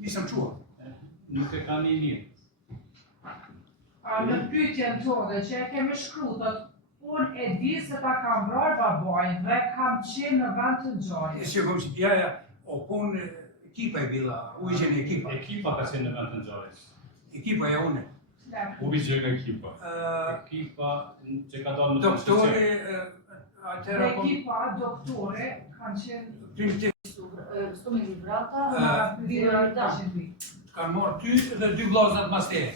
Nisëm çuar. Nuk e ka një mirë. Në pyetjen tonë që e kemi shkruar, unë e di se ta kam vrarë babain dhe kam qenë në vend të ngjarjes. Sigurisht, ja, o pun ekipa je bila, uviđen je ekipa. Ekipa ka qenë në vend të ngjarjes. Ekipa je une. Uviđen ekipa. Ekipa që ka dalë në Doktori, Dhe ekipa doktore kanë qenë Stomi librata, kanë marrë ty dhe 2 vllazërat mas teje.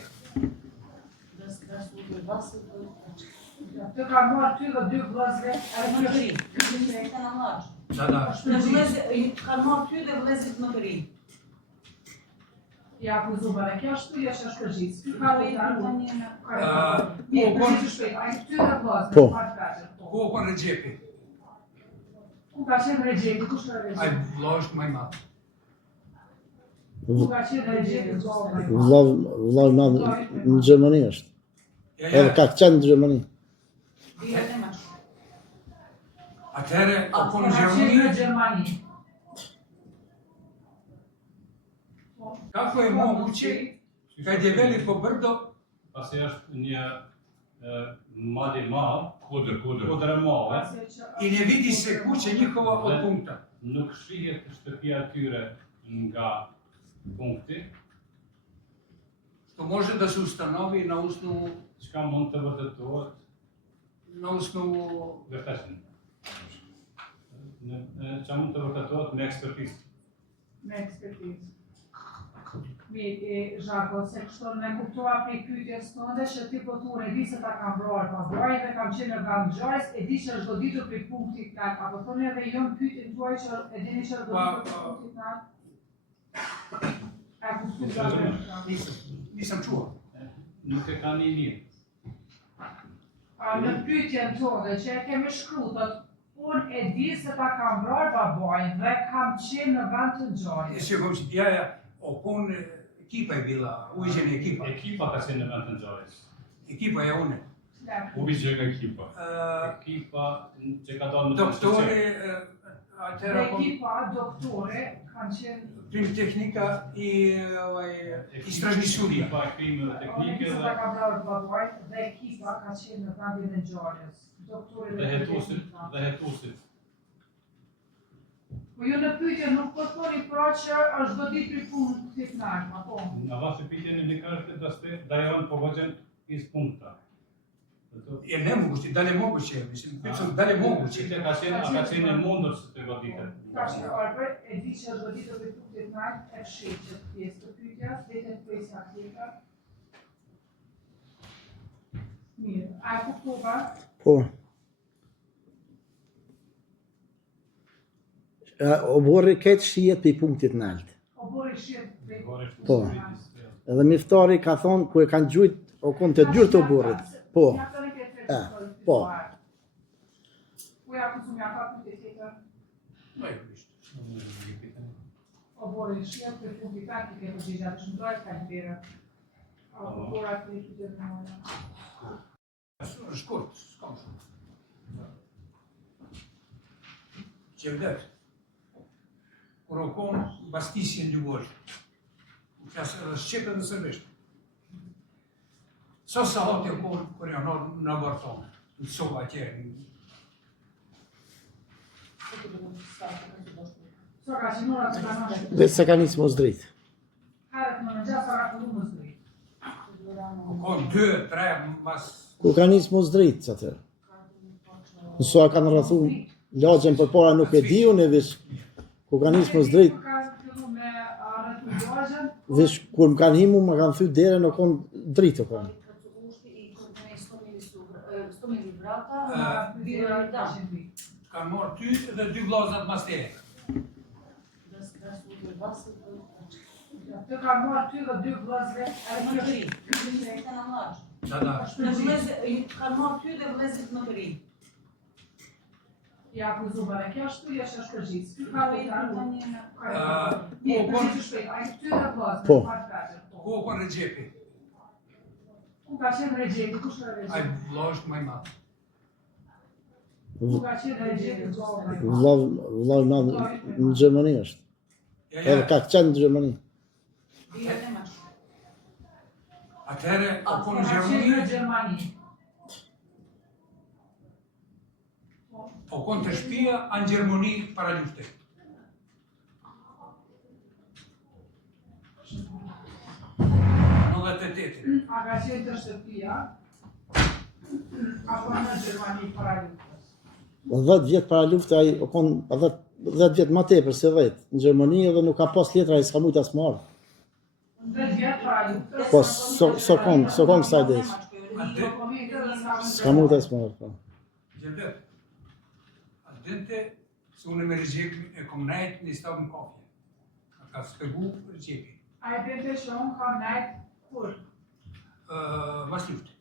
Të kanë marrë ty dhe 2 vllazëre në Këri. Kanë marrë ty dhe vëllezërit në Këri. Ja akuzuar e kjo shpëlje është shpërgjithës. Ky ka Po. Ku kon Rexhepi? Ku ka qenë Rexhepi? Kush ka Rexhepi? Ai vllai është më i madh. Ku ka qenë Rexhepi? Vllai në Gjermani është. Edhe ka qenë në Gjermani. Atëherë, o Ku pun ka qenë në Gjermani, Gjermani? kako je moguće kad je veliko brdo pasi është një mal i madh, kodër e madhe, i ne vidi se kuća njihova od punkta. nuk shihet shtëpia e tyre nga punkti, Što može da se ustanovi na osnovu çka mund të vërtetohet vërtetën. Çka mund të vërtetohet me ekspertizë. Me ekspertizë. Mirë, Zhako, se kështu me kuptova prej pyetjes tënde që ti po thunë e di se ta kam vrarë babain dhe kam qenë në vend ngjarjes, e di që është goditur prej punktit nat, apo thonë edhe jo në pyetjen tuaj që e dini që është goditur prej punktit nat? A kuptuar? Nisam čuo. Nuk e ka një mirë. Në pyetjen tonë që e kemi shkruar, unë e di se ta kam vrarë babain dhe kam qenë në vend të ngjarjes. Sigurisht, ja, o pun ekipa je bila, uviđen je ekipa. Ekipa ka qenë në vend të ngjarjes. Ekipa je une. Uviđen ekipa. Ekipa që ka dalë në Doktori, Dhe atëherë ekipa doktore kanë qenë prim tehnika i istražnih studija. Ekipa e krimeve teknike se ta ka vrarë babain dhe ekipa ka qenë në vendin e ngjarjes. Doktori dhe hetuesit. Po ju në pyetje nuk po thoni pra që është goditur i punktit nat, apo? Na vaše pitanje ne kažete da je on pogođen iz punkta. Je nemoguće, da li je moguće, mislim, da li je moguće. Ka qenë e mundur se të goditet. Tash Arbër e di që është goditur i punktit nat, e fshih që pjesë të pyetjes, vetëm pjesë tjetër. Mirë, a e kuptova? Po. O borri këtë shihet për punktit në altë. O borri shihet prej Po. Edhe miftari ka thonë ku e kanë gjujt o konë të dyrë të borrit. Po. Po. Ku ja kusum ja ka pyetje tjetër? O borri shihet prej punktit nat, që ke përgjigja të shndrojë ka tjera. Apo bora të pyetje të mëna. Shkurt, s'kam shumë. Qevdet. Kur o kom bastisjen Ljubor. U flasë edhe shqipë dhe sërbisht. Sa sahat e kom kur janë në Barton, në Sova atje. So ka që nora të kanë Dhe se ka njësë mos dritë. Hajde të më në gjasë, ka këllu më zëri. U kom 2-3 mas... Ku ka njësë mos dritë, që atër. Nëso a kanë rrëthu, lagjen për para nuk e diju në vish. Ku ka njësë mos dritë. Vish, kur më kanë himu, më kanë thy dere në konë dritë të konë. Stomi librata, Kanë marrë ty dhe 2 vllazërat mas teje. Të kanë marrë ty dhe 2 vllazëre në Këri. Kanë marrë ty dhe vëllezërit në Këri. Ja akuzuar e kjo shpëlje është shpërgjithës. Ky ka Po. Ku kon Rexhepi? Ku ka qenë Rexhepi? Kush ka Rexhepi? Ai vllai është më i madh. Ku ka qenë Rexhepi? Vllai në Gjermani është. Edhe ka qenë në Gjermani. Bio Nemačka. Atëherë, o konë në Ka qenë në Gjermani, Gjermani. o konë të shtëpia në Gjermani para lufte. Në 98. A ka qenë të shtëpia, apo në Gjermani para luftës? 10 vjet para luftës ai o konë 10 vjet më tepër se 10 në Gjermani edhe nuk ka pas letra ai s'ka mujt as marr. 10 vjet para luftës. Po sokon kësaj des. S'ka mujt as marr. Po. Gjendet. Atë dinte se unë me rëgjek e kom najt një stavë në kafje. A ka spegu rëgjeki. A e dinte që unë kam najt kur? Vas lufte.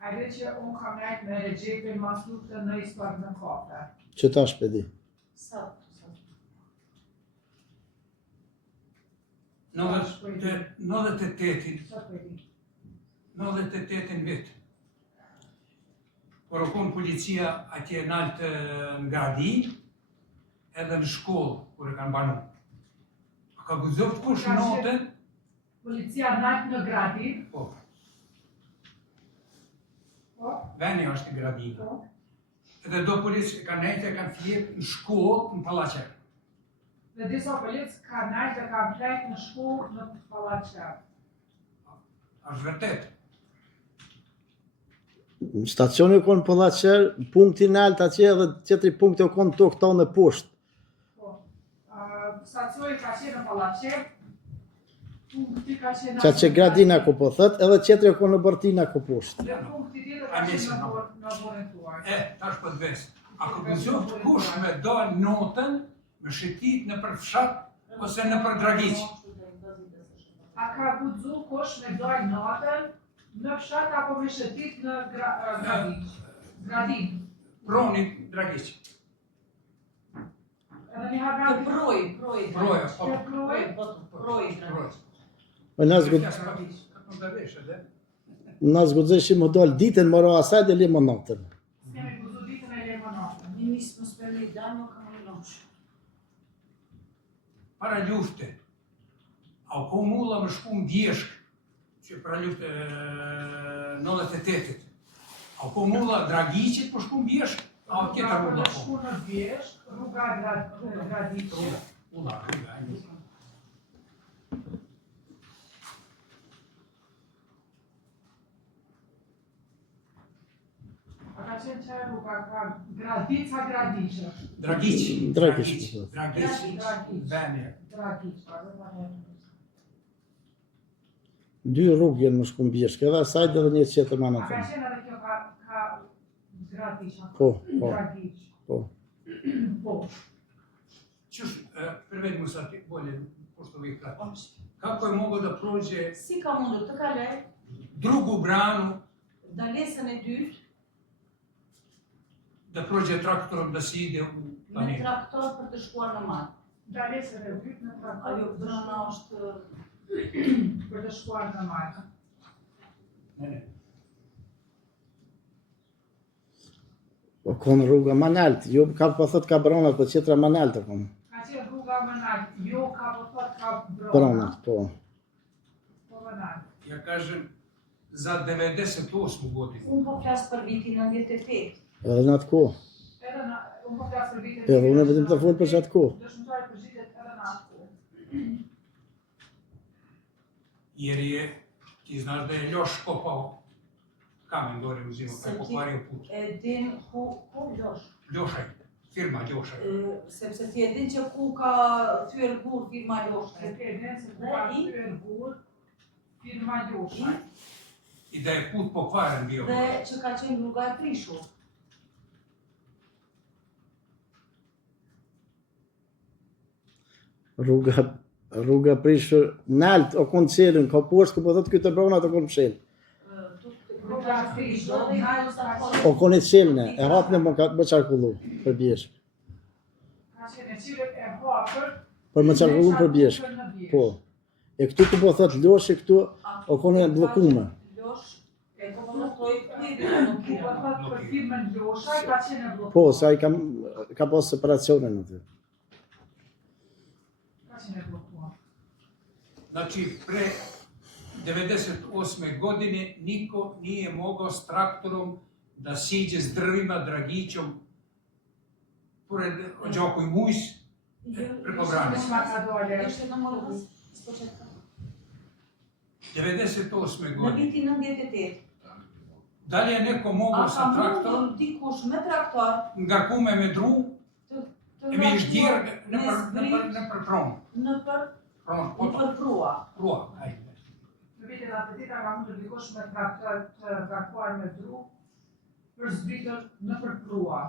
A e dinte që unë kam najt me Regjepin mas luftën në istorë në kafe. Që ta shpedi. Sa. 98-in, Sa të di? 98-in vetë. Por o konë policia atje naltë në gradi, edhe në shkollë, kur e kanë banu. A ka guzoft kush notën, Policia najt në gradi. po, Po, veni është në gradi. po. Edhe do policë e kanë nejtë e kanë fjetë në shkollë, në pallaqer. Dhe disa policë ka najt dhe ka flejt në shkollë në pallaqer. Është vërtet. Në stacioni u konë Pallaqer, punkti nalt atje edhe tjetri punkti u konë tokë tonë e poshtë. Po. Stacioni ka qenë në pallaqer. Punkti ka qenë Qa që gradina ku po thët, edhe tjetri u konë në bërtina ku poshtë. Dhe punkti tjetër ka qenë në borën tuaj. Tash po të vesë. A ka guzoft kush me do notën, me shëtit në për fshat, ose në për dragiq. A ka guxu kush me dojnë natën në fshat apo me shëtit në gradin? Pronit dragiq. Edhe një ha Të gradin? proj. Proja, po. Kjo proj? Proj. Po na zgudzeshim më dal ditën më ra asaj dhe li më natën. Kemi guxu ditën e lejmë natën. Një misë më spërmi danjo ka më nosh. Para lufte, a u ko mulla më shku në djeshk, që para lufte 98-it. A u ko mulla dragiqit për shku në djeshk, a u tjetër Për mulla të po. shku në Djeshk, rruga Gradiqe. Mulla, rruga, e njësë. A ka qenë që rruga ka Gradica Gradiqe. Dragiq. Dragiq. Dragiq. Venje. Dragiq, pa dhe pa dhe. 2 rrugë jenë më shku në Bjeshk, edhe asaj dhe një tjetër më A ka natën. qenë edhe kjo ka Gradiqa? Po, po, Dragiq. po. Po. Qësh, përvejt më sa të bolje, pošto vi kratë. Kako je mogo da prođe Si ka mundur të kale, drugu branu, dalesën e dytë, da prođe traktorom da se ide u me planet. traktor për të shkuar në malë. Dalesën e dytë në traktor Ajo brëna është për të shkuar në Majka. Ne. Po konë rruga më nalt, jo ka po thët ka bronat, po tjetra më nalt e konë. Ka qenë rruga më nalt, jo ka po thot ka brona. Bronat, po. Po më nalt. Ja kažem, za 98 godinu. Unë po flasë për vitin 98. Edhe në atë kohë. Edhe në, unë po flasë për vitet. Edhe unë vetëm të folë për që atë kohë. Dëshmëtari përgjigjet edhe në atë kohë. Jer je, ti znaš da je Ljoš kopao kamen gore u zimu, kad je pokvario put. E din ku Ljosh. Ljošaj, firma Ljošaj. Sepse ti e din që ku ka thyer gur firma Ljosh. Se ke edhe se ku ka thyer gur, firma Ljoshaj. I da je put pokvaren bio. Dhe që ka qenë rruga e prishur. Rruga prishur nalt, o konë qelën, ka poshtë, ku po thët këtë bronat o konë pshelë. Rruga e prishur, nalt ka qenë. O konë e qelën e hapën e më qarkullu për Bjeshk. Ka qenë e cilët e hapër. Për më qarkullu për Bjeshk. Po. E këtu ku po thët Ljoshi, këtu o konë e blokume. Ljosh e konsultoi firmën nuk Ku po thot për firmën Ljoshaj, ka qenë e bllokuar. Po, sa i ka pas separacionin aty. Ka Ka që ne blokua? Znači, pre 98. godine niko nije mogao s traktorom da siđe s drvima, dragićom, pored Đoku i Mujs, preko granice. Svaka dolje. Još jednom molim vas, iz početka. 98. Na godine. biti nam GTT. Da li je neko mogao sa Aka traktorom, mundun ti kush me traktor, nga kume me dru, të e me ishdirë me zbrit në për pronë. në për prua. Prua, hajde. Në vitin 80 ka mundur dikush me traktor të garkuar me dru për zbritur në përprua.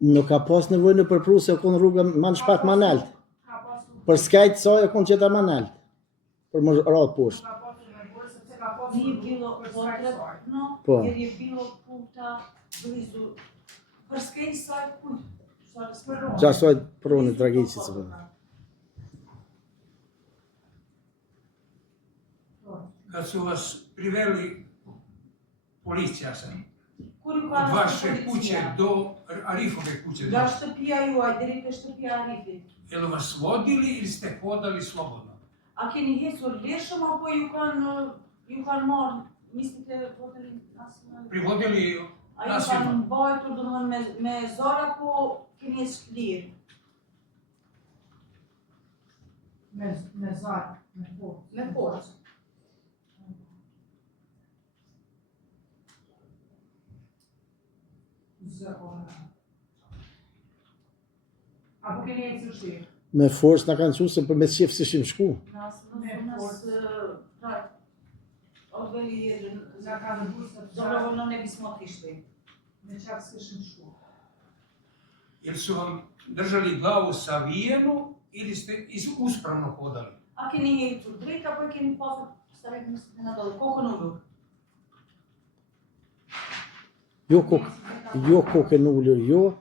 Nuk ka pas nevojë në përpru se kon rruga më shpak manelt. Ka pasur Për skajt sa e kon qeta manelt. Për më radh poshtë. ka pasur nevojë sepse ka Nije pasur bilo për potreb, skajsoj. no, Po. jer je bilo puta blizu. Për skej saj kujt? Gjasoj pronë tragiqit se po. Kad su vas priveli policija sam, Kur ju od ka vaše policia? kuće do Arifove kuće, Nga shtëpia juaj deri te shtëpia e Arifit. jel vas vodili ili ste hodali slobodno? A keni hecur leshëm apo ju kanë marrë, mislite votelin asnjë? Privodili A ju nasilno. kanë mbajtur domethënë me zor apo keni ecë lirë? Me zar, me forcë. Me forcë. Apo keni ecur shtirë? Me forcë na kanë thënë se për me qef si shim shku. Odveli jedën, Nga ka në busë të dobrovoljno ne bismo otišli. me čak s'kishim shku. Jel su vam držali glavu savijenu ili ste uspravno hodali? A keni ecur drejt apo e keni pasur staret në nadolë, kokën ullur? Jo kokën ullur, jo.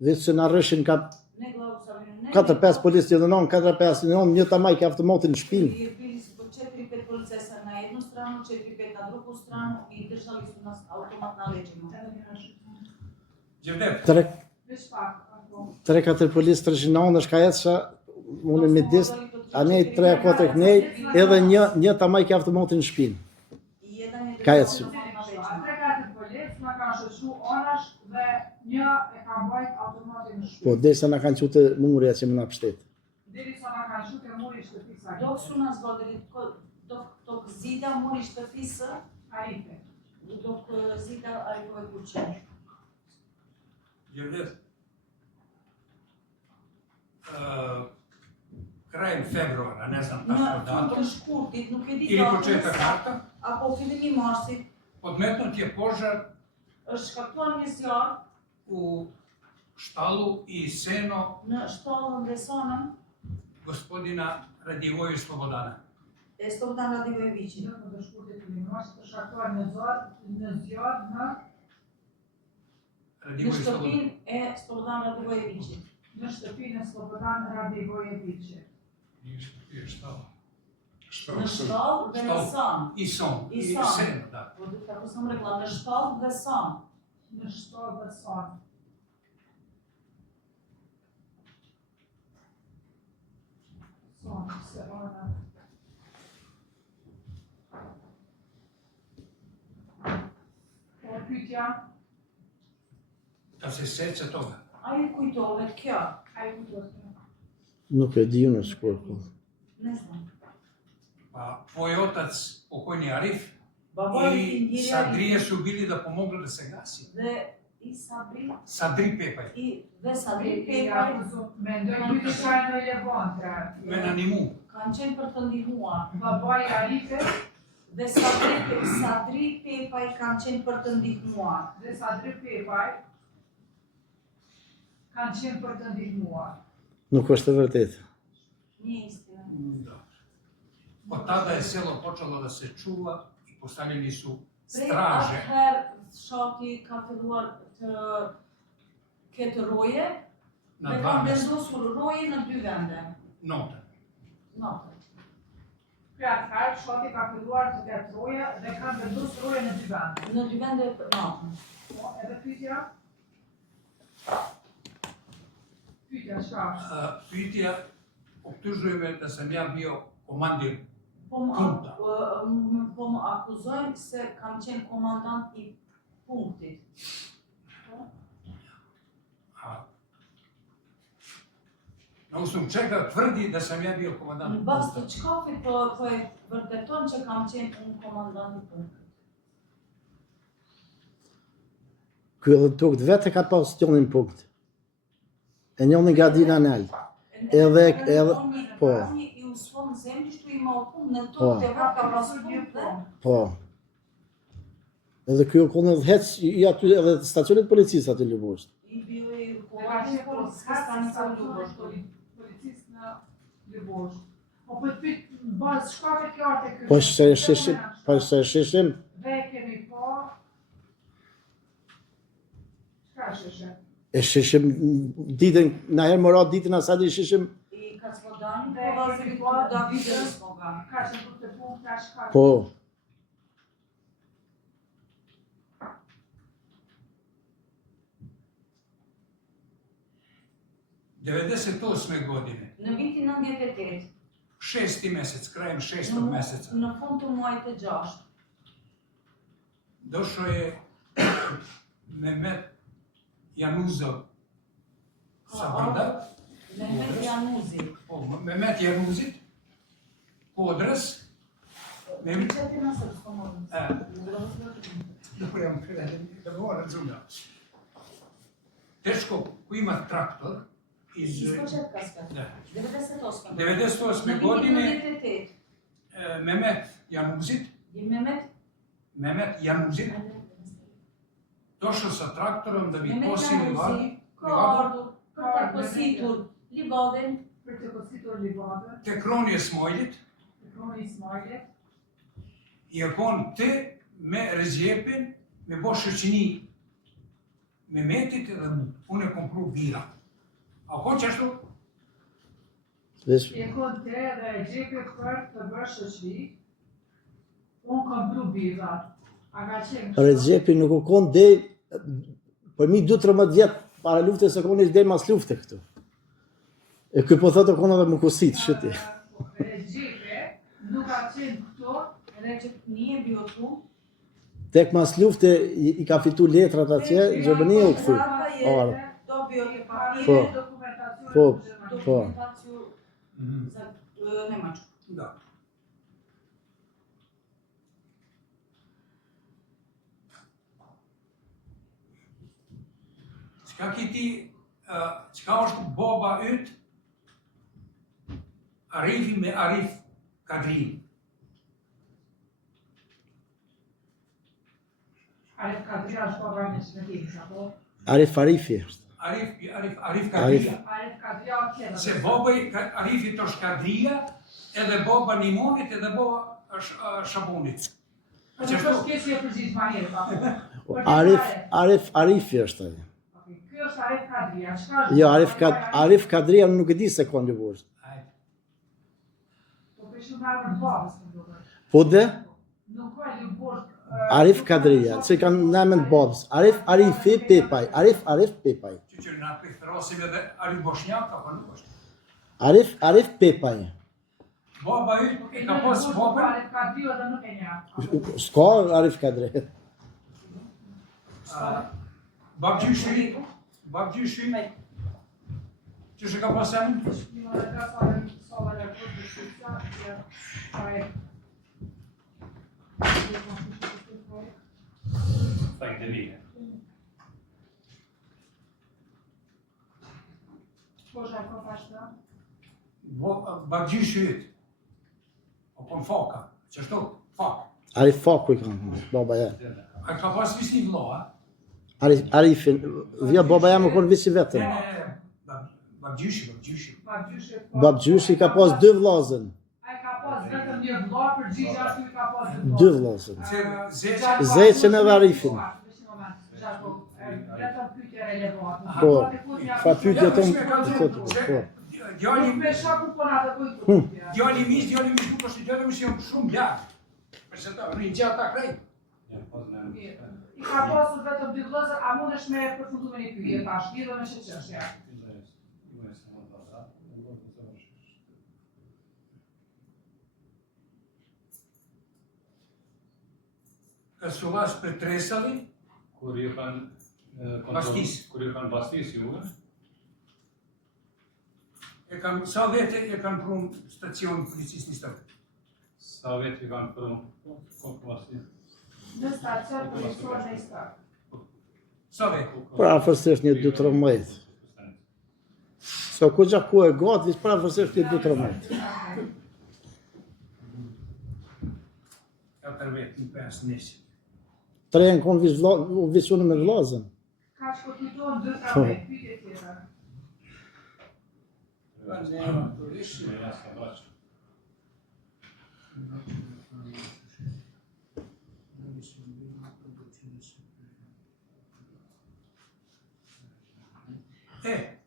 Dhe se na rreshin ka Ne glavu sa vjen. 4-5 polici dhe non, 4-5 non, një ta majke automatin në shpinë. Je bili su po 4-5 policesa na jednu stranu, 4-5 na drugu stranu i držali su nas automat na leđima. Gjevdep, Veç pak, ako 3-4 policë të rëshinanë është ka jetë që unë me disë, a ne 3-4 kënej, edhe një ta majke automatin në shpinë. I jedan je Ka držao ecur. automat na A leđima. 3-4 policë na kanë shoqëru anash dhe një e ka mbajt automatin në Po, shtëpi. derisa na kanë qute murja që më na pështet. Deri sa na kanë shutë e muri shtëpisa. Dok su nas vodili, dok zida muri shtëpisë, Arife. dok zida Arifove kuće. Gjevdep, krajem februara, ne znam Në tačno fund të datum, shkurtit, nuk e di ili datën, početak marta, apo fillim i marsit, podmetnut je požar është shkaktuar një zjarr u štalu i seno në shtallën dhe sonën gospodina Radivoju Slobodana. e Slobodan Radivojevićit. Në të shkurtit të limash të shkaktuar në zjarr në Në Radivoju Slobodan. shtëpinë e Slobodan Radivojevićit. në shtëpinë e Slobodan Radivojevićit. Je štala. Në shtallë dhe në son. I son, I i son. seno, da. Po kako sam rekla, në shtallë dhe son. Në shtallë dhe son. Son, se ona. Po pyetja, Da se seća toga. A ju kujtohet kjo? ai kujtohet. Nuk e di unë shkurë. Ne znam. Pa tvoj otac, pokojni Arif, Baboj i Indira Sadrije su bili da pomogli da se gasi. dhe i Sabri Sadri Pepaj, dhe Sabri I Pepaj mendoj dy të shajnë në Levantë. me na nimu. kanë qenë për të ndihmuar. Babai i Arifit Dhe Sadri Pepaj kanë qenë për të ndihmuar. dhe Sadri Pepaj kanë qenë për të ndihmuar. Nuk është e vërtetë. Nije istina. Da. Od tada je selo počelo da se čuva i postavljeni su Prej straže. atëherë shati ka filluar të ketë roje Na dhe dva kanë mesta. vendosur roje në 2 vende. Nota. Natën. Pra atëherë shati ka filluar të ketë roje dhe kanë vendosur roje në dy vende. Në 2 vende natën. Po, edhe pyetja? Pyetja çka? Pyetja, optužuje da sam ja bio komandir Po më punkta. po më akuzojnë se kam qenë komandant i punktit. A na osnovu čega tvrdi da sam ja bio Në komandant bazë të punkta? çkafi po e vërteton që kam qenë unë komandant i punktit. Ky edhe tokë vetë ka pas qëllim punkt. E njëri nga dina nal. Po. I usfon zemlishtu i mallkum në Po. tokë të vetë ka pasur punkt dhe Po. Edhe ky u konë hec i aty edhe stacionit policisë aty në Ljubosh. i bio i Ka rukohet qenë por policisë s'ka stanica u në Ljuboshit. policisë në Ljubosh. Po po të pyet në bazë shkafet kjo arte ky. Po se shishim, Dhe kemi po. Çka sheshe? e shishim ditën, na herë mora ditën asaj i shishim, I Kacvodani po vazhdi po Davidës moga. Ka qenë për të punë ka shkafet. po. 98. godine, Në vitin 98, 6. mesec, krajem 6. meseca, në fund të muajit të 6, došao je Mehmet Januzov sa brda, Mehmet Januzi. Mehmet Januzit, Kodras, Mehmet, Četi na srpskom odnosu. dobro ja da me ovo razumio. Teško koji ima traktor iz Iz početka sve. da, 98. 98. godine 98. Mehmet Januzit, Mehmet Januzit došao sa traktorom da bi Mehmet kosili Januzi vadi, ka ardhur për të kositur livadin, Për të kositur livadën, te kronje Smojlit, të kroni Ismailit, i akon te me Rezjepin, me bo shëqini Mehmetit edhe mu, unë e kom pru bira. A ko që ashtu? Vesh, e kon te dhe e gjepi për të bërë shoqëri, unë kam bru birra. A ka qenë Recep nuk u kon deri për mi 2-13 vjet para luftës se koni deri mas lufte këtu. E ky po thotë konë edhe më kusit shiti. Gjepi nuk ka qenë këto, edhe që një e bio tu, Tek mas lufte i ka fitu letrat atje, Gjermania u kthy. Ora. do bio ke Po. papire, dokumentacion Po. dokumentaciju za Nemačku. Da. Qka ki ti, qka është baba yt, Arifi me Arif Kadrin. Arif Kadria është baba e Shmetimit, apo? Arif Arifi është. Arif Kadria. Arif Kadria tjetër. Se baba i Arifit është Kadria, edhe baba Nimonit, edhe baba Shabunit. Po nuk është pjesë e përgjithë ma herë, apo? Arifi është ai. Ky është Arif Kadria, çka është? Jo, Arif Kadria nuk e di se kon Ljubosh. Po për shumë armën babës më duhet. Po dhe Nuk ka Ljubosh. Arif Kadria, që kanë namen babës. Arifi Pepaj, Arif Pepaj. Që na prithrosim edhe Arif Boshnjak, apo nuk është? Arif Pepaj. Baba yt e ka pas babën, Arif Kadria dhe nuk e nja. S'ka Arif Kadri. babgjyshi, që shë ka pas emrin? Shpima dhe ka sala e kërë dhe shqipta, që Fajt e vije. po është e pashtë? Babgjyshi yt, apo në faka, që shto, fak. Arif Faku i kanë, baba e. A ka pas visni vloa? Arifin, vja baba jam u konë visi vetëm. Babgjyshi. Babgjyshi ka pas 2 vllazën. Ai ka pas vetëm një vëlla, përgjigja aty ka pas 2 vllazën. Zeqën edhe Arifin. Vetëm pyetje relevante. Po, fa pyetje tonë, po. Djali Me shaku po na të kujtë. djali mis nuk është djali mis jam shumë larg. Përse ta rrin gjata krejt. Ja, pas në I ka pasur vetëm 2 vëllezër, a mundesh me përfundu me një pyetje tash, lidhur me çështja. kad su vas pretresali, Kur ju kanë Bastis. Kur ju kanë bastis juve, sa vete e kanë prun stacion policisë një stërë? sa vjet ju kanë pru bastis? Në stacion policor në Istar. Sa vete? Prafërsisht një 2-13. So ku gjaku e gati, vis prafërsisht një 2-13. Ja tër vetë në pes nesë. 3 në konë visunë me vllazën. Ka shkotitohen 2-3 pyetje tjera. Ja s'ka vraç.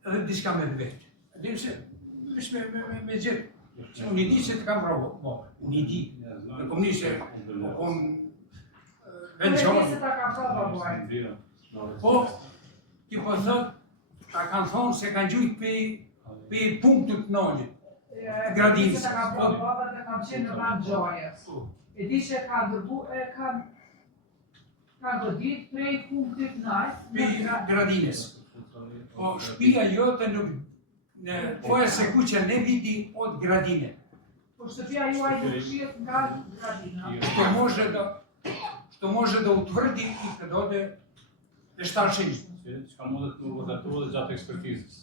Edhe diçka me vetë. Dim se, vish me gjithë. Unë I di se të kam vravo, unë I di. Në kom një se, kom venqonë. Se ta ka thënë babuaj. Po, ti po thot, ta kanë thonë se kanë gjujt pe punktut nënjët. Gradinës. Se ta ka thënë baba dhe kam qenë në vend gjojës. E di që ka dërgu, ka godit prej punktit najt. Pe gradinës. Po, shpia jote nuk, po e se ku që ne vidi od gradine. Po shtëpia juaj nuk shihet nga gradina. Što može da utvrdi I kad ode veštačenje. Çka mundet të më vërtetuar dhe gjatë ekspertizës?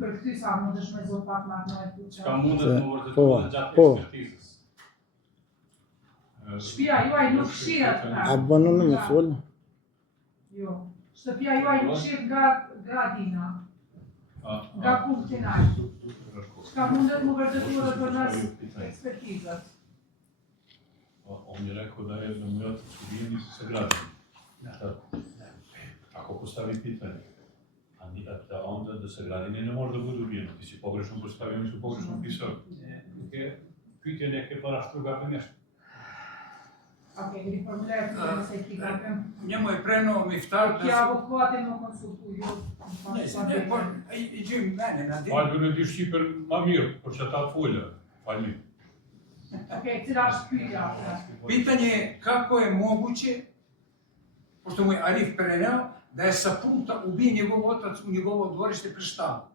Për këtë sa mundesh me zot pak më atë kuçë. Çka mundet të më vërtetuar dhe gjatë ekspertizës? Shtëpia juaj nuk shihet nga. A bënë në më folë? Jo. Shtëpia juaj nuk shihet nga gradina. Nga punkti najt. Çka mundet më vërtetuar dhe për nas ekspertizës. On je rekao da je domiotac ubijen sa građani. Ako postavi pitanje, a onda da sa građani ne može da bude ubijen. Ti si pogrešno postavio, mi su pogrešno pisali. Pyetjen e ke parashtruar gabimisht. Okej, riformulaj pyetjen se ki gabim. Njemu je preno miftar Ki avokatin më konsultu ju. Ne, po, I gjim mene na di. Valjda ne di Shqipen ma mirë, por që ta folja. Falj mi. Okej, cila është pyetja? Pitanje je kako je moguće, pošto mu je Arif preneo, da je sa punkta ubije njegov otac u njegovo dvorište pred štabom.